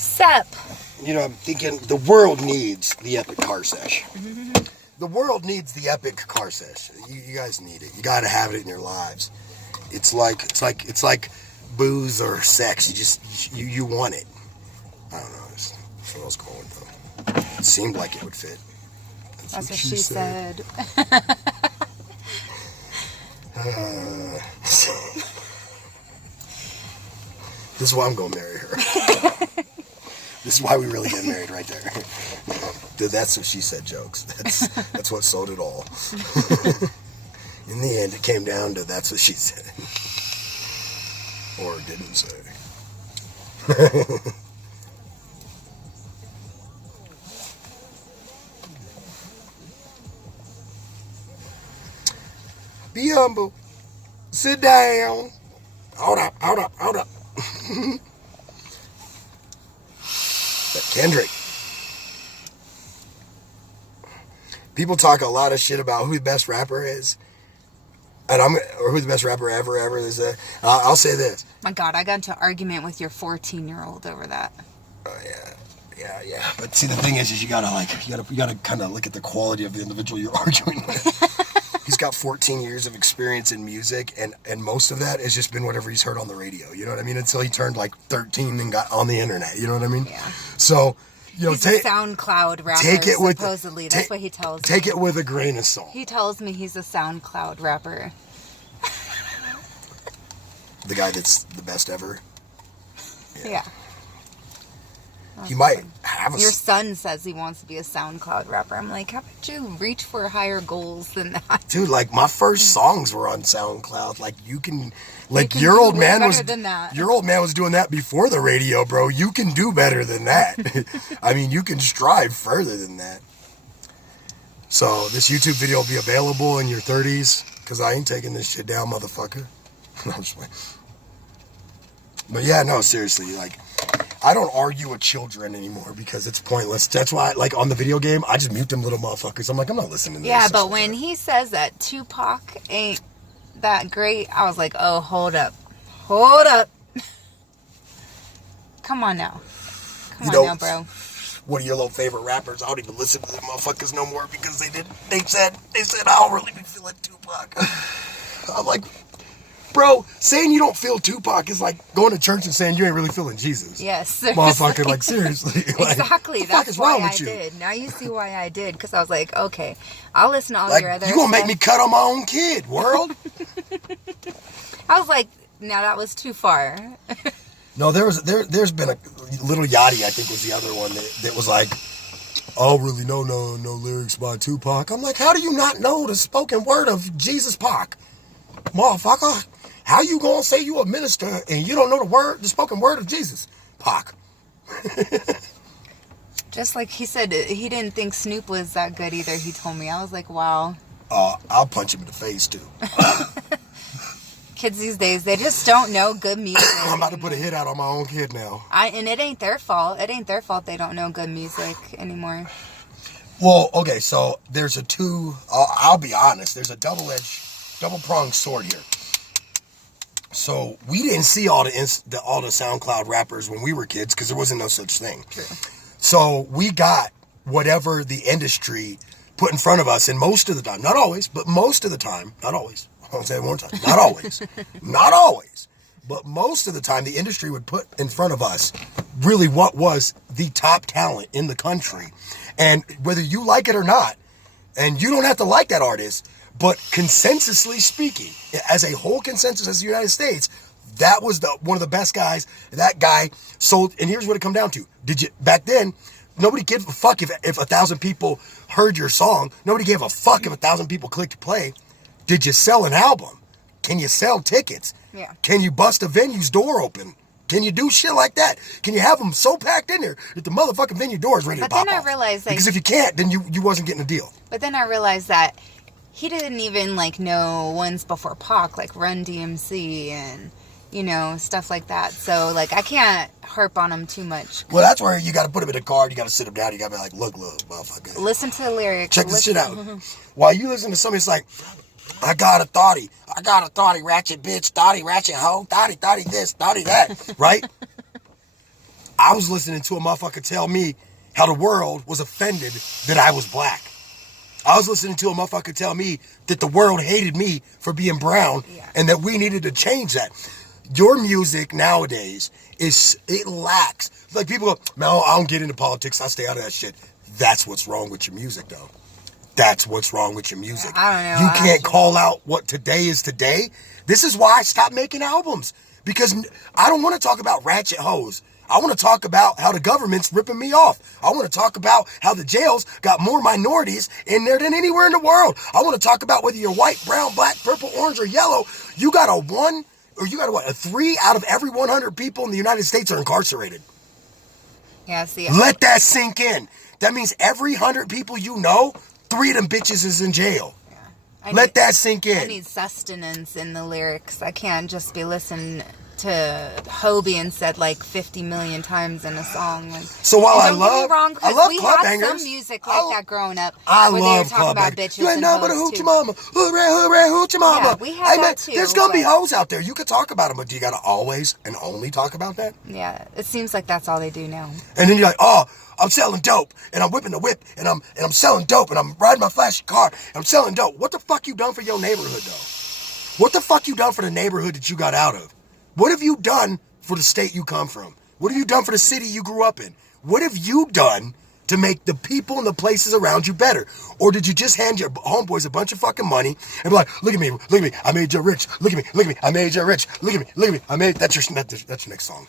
Sep. You know, I'm thinking the world needs the epic car sesh. The world needs the epic car sesh. You guys need it. You got to have it in your lives. It's like booze or sex. You want it. I don't know. That's what I was going though. It seemed like it would fit. That's what she said. This is why I'm going to marry her. This is why we really get married right there. That's what she said jokes. That's what sold it all. In the end, it came down to that's what she said. Or didn't say. Be humble. Sit down. Hold up. That Kendrick. People talk a lot of shit about who the best rapper is. Or who the best rapper ever is. I'll say this. My God, I got into an argument with your 14-year-old over that. Oh, yeah. But see, the thing is you gotta kind of look at the quality of the individual you're arguing with. He's got 14 years of experience in music, and most of that has just been whatever he's heard on the radio. You know what I mean? Until he turned like 13 and got on the internet. You know what I mean? Yeah. So, he's a SoundCloud rapper. Take it with supposedly. That's what he tells me. Take it with a grain of salt. He tells me he's a SoundCloud rapper. The guy that's the best ever. Yeah. He might have Your son says he wants to be a SoundCloud rapper. I'm like, how about you reach for higher goals than that? Dude, like my first songs were on SoundCloud. Like your old man was doing that before the radio, bro. You can do better than that. I mean, you can strive further than that. So this YouTube video will be available in your 30s because I ain't taking this shit down, motherfucker. No, I'm just playing. But yeah, no, seriously, like, I don't argue with children anymore because it's pointless. That's why, like, on the video game, I just mute them little motherfuckers. I'm like, I'm not listening to this. Yeah, but when he says that Tupac ain't that great, I was like, oh, hold up. Come on now. Come on now, bro. One of your little favorite rappers, I don't even listen to them motherfuckers no more because they said I don't really be feeling Tupac. I'm like, bro, saying you don't feel Tupac is like going to church and saying you ain't really feeling Jesus. Yes. Motherfucker, like, seriously. Like, exactly. That's why I did. Now you see why I did. Because I was like, okay, I'll listen to all your other you going to make me cut on my own kid, world? I was like, now that was too far. No, there's been a Little Yachty, I think, was the other one that was like, I don't really know no lyrics by Tupac. I'm like, how do you not know the spoken word of Jesus Pac? Motherfucker, how you gonna say you a minister and you don't know the spoken word of Jesus? Pac. Just like he said, he didn't think Snoop was that good either, he told me. I was like, wow. I'll punch him in the face, too. Kids these days, they just don't know good music. I'm about to put a hit out on my own kid now. And it ain't their fault. It ain't their fault they don't know good music anymore. Well, okay, so there's I'll be honest, there's a double-pronged sword here. So we didn't see all the SoundCloud rappers when we were kids because there wasn't no such thing. True. So we got whatever the industry put in front of us, and most of the time, not always, but most of the time, not always. I'll say it one more time. Not always. Not always. But most of the time, the industry would put in front of us really what was the top talent in the country. And whether you like it or not, and you don't have to like that artist, but consensusly speaking, as a whole consensus as the United States, that was one of the best guys. That guy sold, and here's what it come down to. Back then, nobody gave a fuck if 1,000 people heard your song. Nobody gave a fuck if 1,000 people clicked play. Did you sell an album? Can you sell tickets? Yeah. Can you bust a venue's door open? Can you do shit like that? Can you have them so packed in there that the motherfucking venue door is ready to pop off? But then I realized, because if you can't, then you wasn't getting a deal. But then I realized that he didn't even know ones before Pac, like Run DMC and stuff like that. So I can't harp on him too much. Well, that's where you got to put him in a card. You got to sit him down. You got to be like, look, motherfucker. Listen to the lyrics. Check this shit out. While you listen to somebody, it's like, I got a thotty, ratchet bitch, thotty, ratchet hoe, thotty this, thotty that, right? I was listening to a motherfucker tell me how the world was offended that I was black. I was listening to a motherfucker tell me that the world hated me for being brown and that we needed to change that. Your music nowadays it lacks. Like people go, no, I don't get into politics. I stay out of that shit. That's what's wrong with your music, though. That's what's wrong with your music. I don't know. You can't call out what today is today. This is why I stopped making albums. Because I don't want to talk about ratchet hoes. I want to talk about how the government's ripping me off. I want to talk about how the jails got more minorities in there than anywhere in the world. I want to talk about whether you're white, brown, black, purple, orange, or yellow. You got a 3 out of every 100 people in the United States are incarcerated. Yeah, see. Let that sink in. That means every 100 people you know, 3 of them bitches is in jail. Let that sink in. I need sustenance in the lyrics. I can't just be listening to Ho being said like 50 million times in a song. So while I love club had bangers, some music like that growing up. I where love they were talking club about bangers. bitches You ain't and nothing but a hoes, hoochie too. mama, hoochie mama. Yeah, we had that too, There's gonna be but- hoes out there. You could talk about them, but do you gotta always and only talk about that? Yeah, it seems like that's all they do now. And then you're like, oh, I'm selling dope, and I'm whipping the whip, and I'm selling dope, and I'm riding my flashy car, and I'm selling dope. What the fuck you done for your neighborhood though? What the fuck you done for the neighborhood that you got out of? What have you done for the state you come from? What have you done for the city you grew up in? What have you done to make the people and the places around you better? Or did you just hand your homeboys a bunch of fucking money and be like, look at me, I made you rich. Look at me, I made you rich. Look at me, I made, that's your next song.